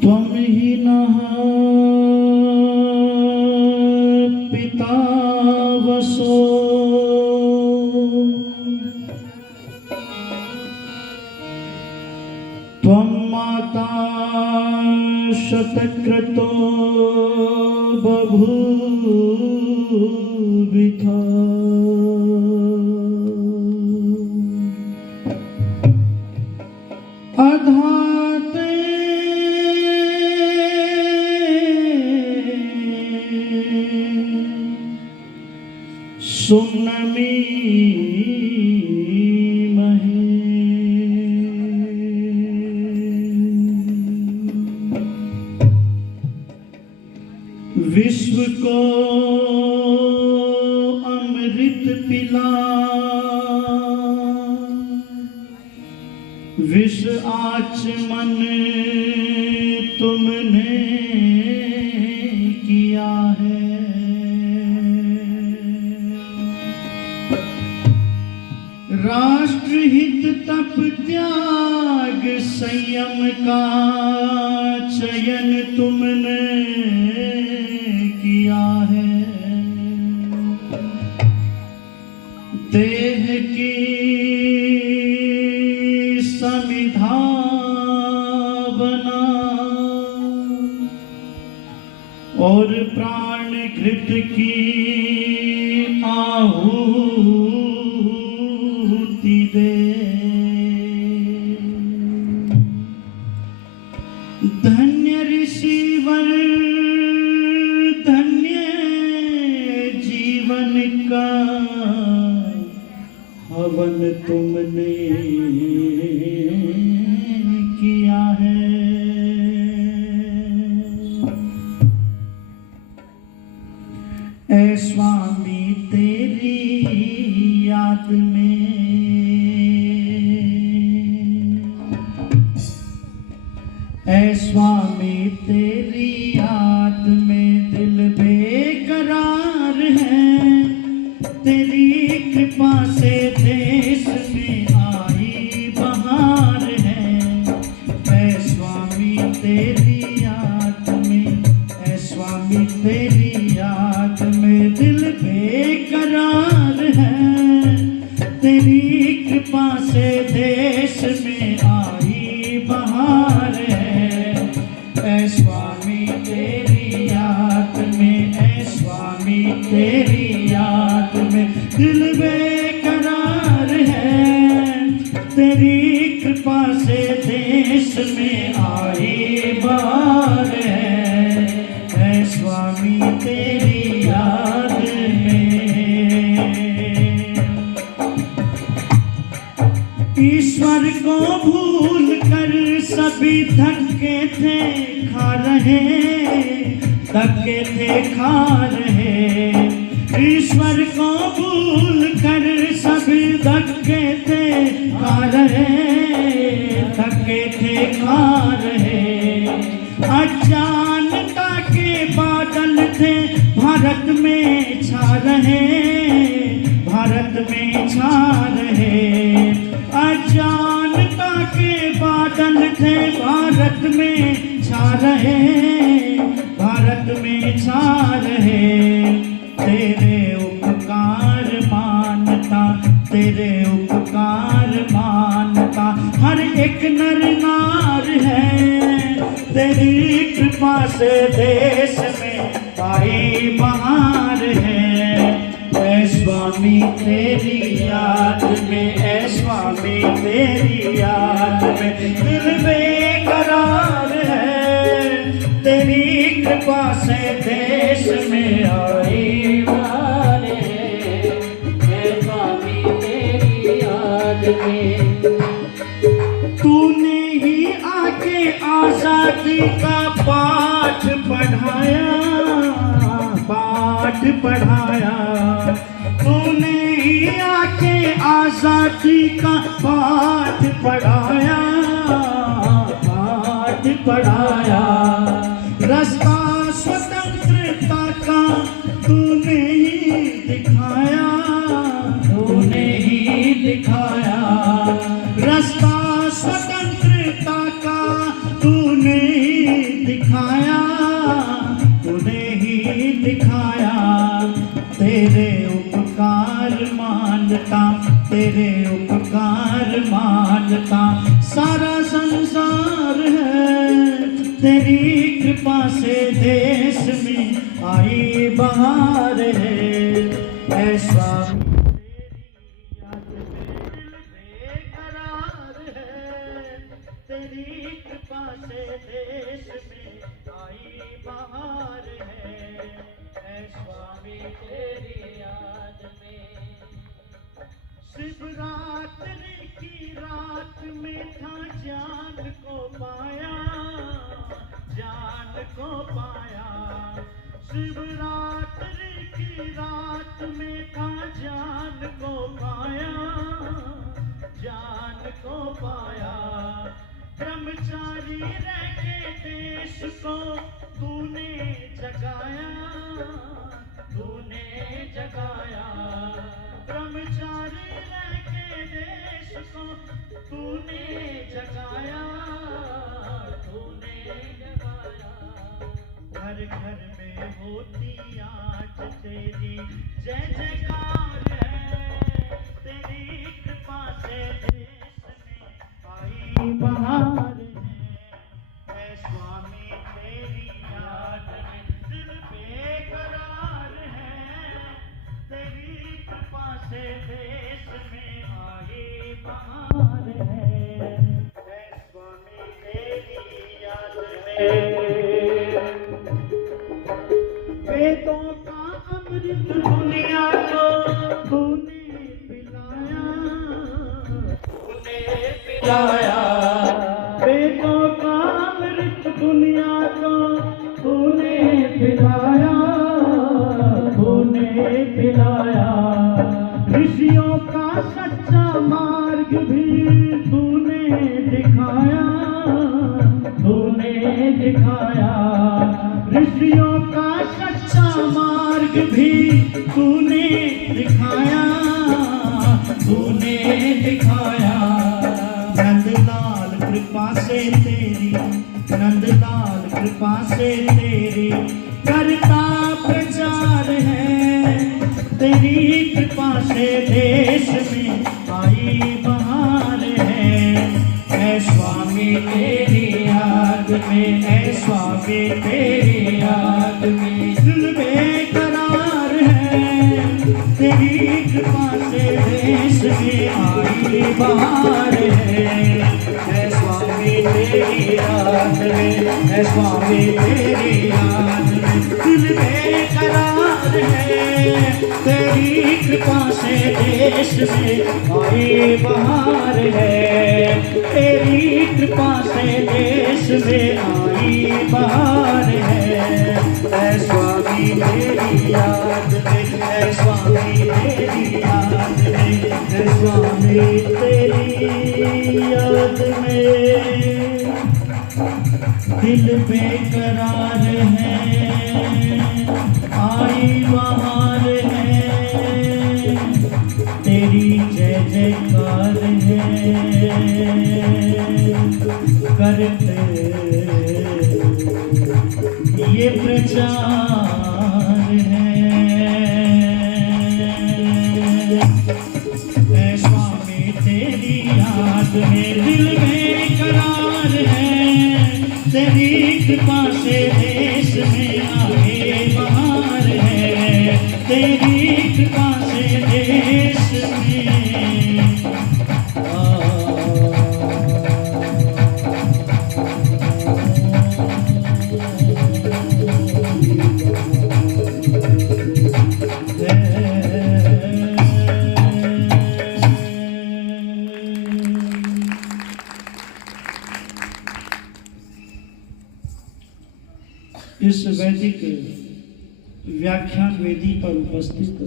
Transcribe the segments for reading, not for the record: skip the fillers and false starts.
त्वं हि नः पिता वसो त्वं माता शतक्रतो बभूविथा अधाते सुनमी महे विश्व को अमृत पिला विष आचमन तुमने किया है। राष्ट्रहित तप त्याग संयम का चयन तुमने किया है। देह की समिधा बना और प्राण घृत की आहुति दे। धन्य ऋषिवर धन्य जीवन का हवन तुमने किया है। ऐ स्वामी तेरी याद में, ऐ स्वामी तेरी याद में दिल बेकरार है। तेरी कृपा से देश में आई बहार है। ऐ स्वामी तेरी याद में, ऐ स्वामी तेरी याद में दिल बेकरार है। तेरी कृपा से देश में आई बहार है। ऐ स्वामी तेरी याद में, ऐ स्वामी तेरी याद में दिल बेकरार है। तेरी कृपा से देश में आई बहार है। ऐ स्वामी तेरी याद में। ईश्वर को भूल कर सभी धक्के थे खा रहे, धक्के थे खा रहे। ईश्वर को भूल कर सभी धक्के थे खा रहे, धक्के थे खा रहे। अज्ञानता के बादल थे भारत में छा रहे, भारत में छा रहे। अज्ञानता के बादल थे भारत में छा रहे, भारत में छा रहे। तेरे उपकार मानता, तेरे उपकार मानता हर एक नर नार है। तेरी कृपा से देश में आई बहार है। ऐ स्वामी तेरी याद में, ऐ स्वामी तेरी याद में दिल बेकरार आके आजादी का पाठ पढ़ाया, पाठ पढ़ाया। तूने ही आके आजादी का पाठ पढ़ाया, पाठ पढ़ाया। रास्ता स्वतंत्रता का तूने ही दिखाया, तूने ही दिखाया। रास्ता स्वतंत्रता का तूने ही दिखाया, तूने ही दिखाया। तेरे उपकार मानता, तेरे उपकार मानता सारा संसार है। तेरी कृपा से देश में आई बहार है। ऐ स्वामी तेरी याद में दिल बेकरार है। तेरी कृपा से देश में आई बहार है। ऐ स्वामी तेरी याद में। शिवरात्रि की रात में था जान को पाया, जान को पाया। शिवरात्रि की रात में था जान को पाया, जान को पाया। ब्रह्मचारी रह के देश को तूने जगाया, तूने जगाया। ब्रह्मचारी रह के देश को तूने जगाया, तूने जगाया। घर घर में होती आज तेरी जय जयकार है। तेरी कृपा से देश में आई बहार है। ऐ स्वामी तेरी याद में दिल बेकरार है। तेरी कृपा से देश में आई बहार है। ऐ स्वामी तेरी याद में। वेदों का अमृत दुनिया को तूने पिलाया, तूने पिलाया। वेदों का अमृत दुनिया को तूने पिलाया, तूने पिलाया। ऋषियों का सच्चा मार्ग भी तूने दिखाया, तूने दिखाया। ऋषियों का सच्चा मार्ग भी तूने दिखाया, तूने दिखाया। नंदलाल कृपा से तेरी, नंदलाल कृपा से तेरी करता प्रचार है। तेरी कृपा से देश में आई बहार है। ऐ स्वामी तेरी याद में, ऐ स्वामी तेरी याद में दिल बेकरार है। तेरी कृपा से देश में आई बहार है। ऐ स्वामी तेरी याद में, ऐ स्वामी तेरी याद में दिल बेकरार है। तेरी कृपा से देश में आई बहार है। तेरी कृपा से देश में आई बहार है। ऐ स्वामी तेरी याद में, ऐ स्वामी तेरी याद में, ऐ स्वामी तेरी याद में दिल बेकरार है। आई बहार है। तेरी जय जयकार है। करते ये प्रचार है। ऐ स्वामी तेरी याद में दिल बेकरार है। तेरी कृपा से देश में आगे बहार है। तेरी कृपा से देश में इस वैदिक व्याख्यान वेदी पर उपस्थित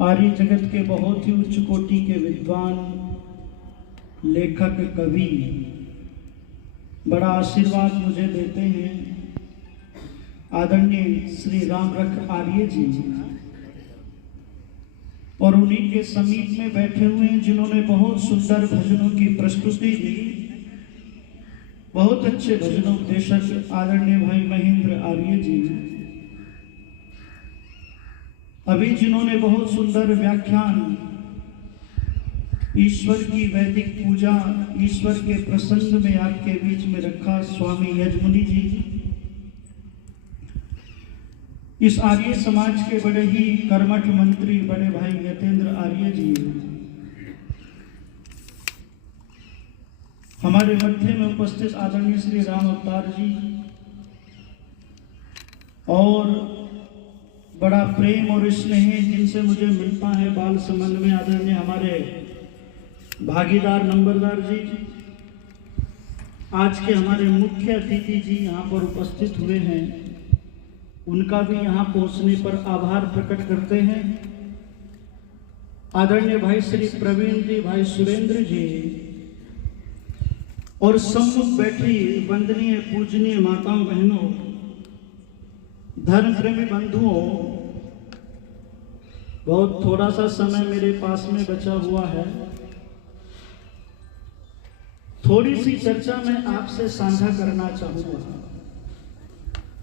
आर्य जगत के बहुत ही उच्च कोटि के विद्वान, लेखक, कवि बड़ा आशीर्वाद मुझे देते हैं आदरणीय श्री रामरख आर्य जी, और उन्हीं के समीप में बैठे हुए हैं जिन्होंने बहुत सुंदर भजनों की प्रस्तुति दी। बहुत अच्छे भजनोपदेशक आदरणीय भाई महेंद्र आर्य जी, अभी जिन्होंने बहुत सुंदर व्याख्यान ईश्वर की वैदिक पूजा, ईश्वर के प्रसंग में आपके बीच में रखा, स्वामी यजमुनि जी, इस आर्य समाज के बड़े ही कर्मठ मंत्री बड़े भाई यतेंद्र आर्य जी, हमारे मध्य में उपस्थित आदरणीय श्री राम अवतार जी, और बड़ा प्रेम और स्नेह जिनसे मुझे मिलता है बाल संबंध में आदरणीय हमारे भागीदार नंबरदार जी, आज के हमारे मुख्य अतिथि जी यहाँ पर उपस्थित हुए हैं, उनका भी यहाँ पहुँचने पर आभार प्रकट करते हैं। आदरणीय भाई श्री प्रवीण जी, भाई सुरेंद्र जी, और सम्मुख बैठी वंदनीय पूजनीय माताओं, बहनों, धर्म प्रेमी बंधुओं, बहुत थोड़ा सा समय मेरे पास में बचा हुआ है। थोड़ी सी चर्चा मैं आपसे साझा करना चाहूंगा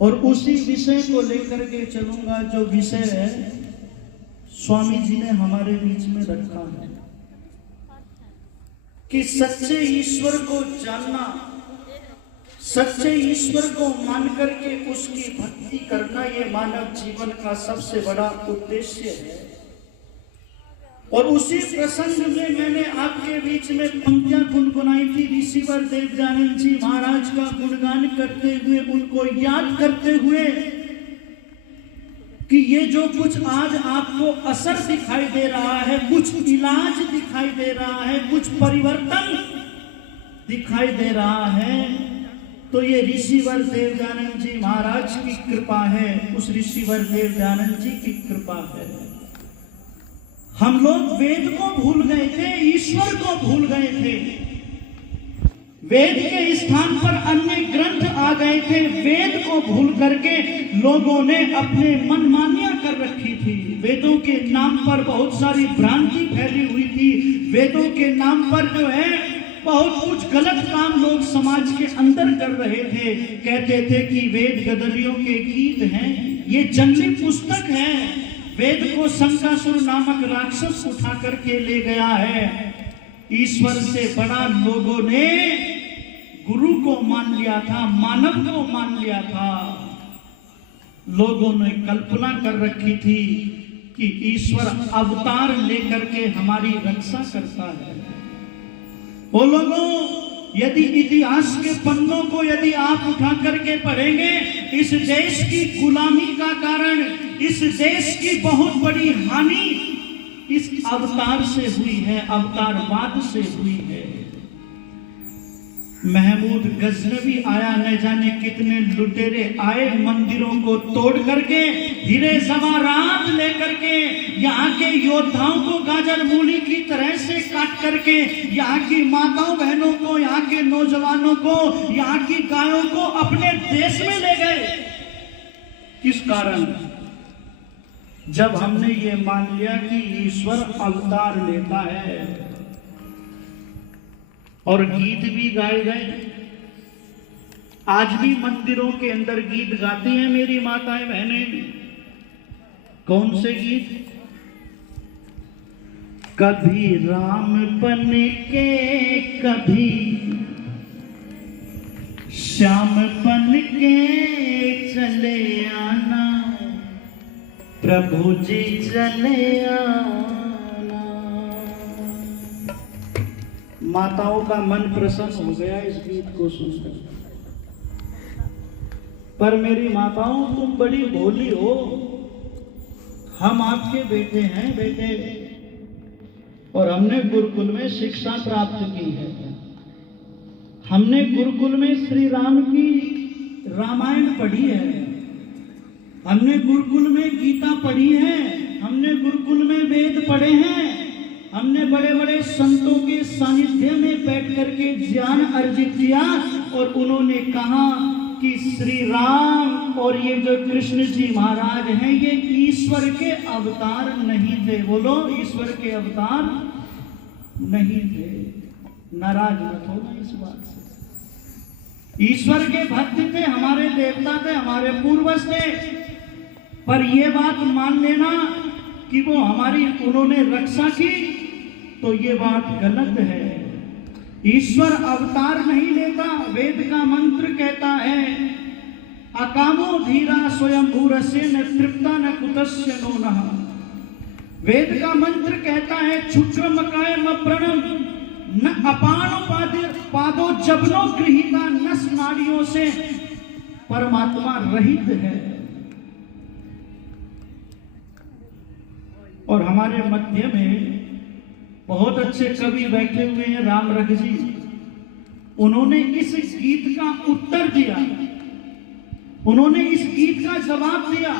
और उसी विषय को लेकर के चलूंगा जो विषय स्वामी जी ने हमारे बीच में रखा है कि सच्चे ईश्वर को जानना, सच्चे ईश्वर को मान करके उसकी भक्ति करना, ये मानव जीवन का सबसे बड़ा उद्देश्य है। और उसी प्रसंग में मैंने आपके बीच में पंक्तियां गुनगुनाई थी, ऋषिवर देवदानंद जी महाराज का गुणगान करते हुए, उनको याद करते हुए कि ये जो कुछ आज आपको असर दिखाई दे रहा है, कुछ इलाज दिखाई दे रहा है, कुछ परिवर्तन दिखाई दे रहा है, तो ये ऋषिवर देवदानंद जी महाराज की कृपा है, उस ऋषिवर देवदानंद जी की कृपा है। हम लोग वेद को भूल गए थे, ईश्वर को भूल गए थे, वेद के स्थान पर अन्य ग्रंथ आ गए थे, वेद को भूल करके लोगों ने अपने मनमानियां कर रखी थी। वेदों के नाम पर बहुत सारी भ्रांति फैली हुई थी, वेदों के नाम पर जो है बहुत कुछ गलत काम लोग समाज के अंदर कर रहे थे। कहते थे कि वेद गदरियों के गीत हैं, ये जंगली पुस्तक है, वेद को शंकासुर नामक राक्षस उठा करके ले गया है। ईश्वर से बड़ा लोगों ने गुरु को मान लिया था, मानव को मान लिया था। लोगों ने कल्पना कर रखी थी कि ईश्वर अवतार लेकर के हमारी रक्षा करता है। वो लोगों, यदि इतिहास के पन्नों को यदि आप उठा करके पढ़ेंगे, इस देश की गुलामी का कारण, इस देश की बहुत बड़ी हानि इस अवतार से हुई है, अवतारवाद से हुई है। महमूद गजनवी आया, न जाने कितने लुटेरे आए, मंदिरों को तोड़ करके, हीरे जवाहरात लेकर के, यहाँ के योद्धाओं को गाजर मूली की तरह से काट करके, यहाँ की माताओं बहनों को, यहाँ के नौजवानों को, यहाँ की गायों को अपने देश में ले गए। किस कारण? जब हमने ये मान लिया कि ईश्वर अवतार लेता है। और गीत भी गाए गए, आज भी मंदिरों के अंदर गीत गाती हैं मेरी माताएं बहनें। कौन से गीत? कभी राम बन के, कभी श्याम बन के चले आना, प्रभु जी चले आना। माताओं का मन प्रसन्न हो गया इस गीत को सुनकर। पर मेरी माताओं, तुम बड़ी भोली हो, हम आपके बेटे हैं बेटे, और हमने गुरुकुल में शिक्षा प्राप्त की है। हमने गुरुकुल में श्री राम की रामायण पढ़ी है, हमने गुरुकुल में गीता पढ़ी है, हमने गुरुकुल में वेद पढ़े हैं, हमने बड़े बड़े संतों के सानिध्य में बैठ करके ज्ञान अर्जित किया और उन्होंने कहा कि श्री राम और ये जो कृष्ण जी महाराज हैं ये ईश्वर के अवतार नहीं थे। बोलो, ईश्वर के अवतार नहीं थे। नाराज मत होना इस बात से। ईश्वर के भक्त थे, हमारे देवता थे, हमारे पूर्वज थे, पर ये बात मान लेना कि वो हमारी उन्होंने रक्षा की तो ये बात गलत है। ईश्वर अवतार नहीं लेता। वेद का मंत्र कहता है अकामो धीरा स्वयं भूरसे न तृप्ता न कुतस्य नो नः। वेद का मंत्र कहता है क्षुद्रमकायम प्रणम न अपानो पादो जबनो गृहीता नस नाड़ियों से परमात्मा रहित है। और हमारे मध्य में बहुत अच्छे कवि बैठे हुए हैं, राम रख जी, उन्होंने इस गीत का उत्तर दिया, उन्होंने इस गीत का जवाब दिया।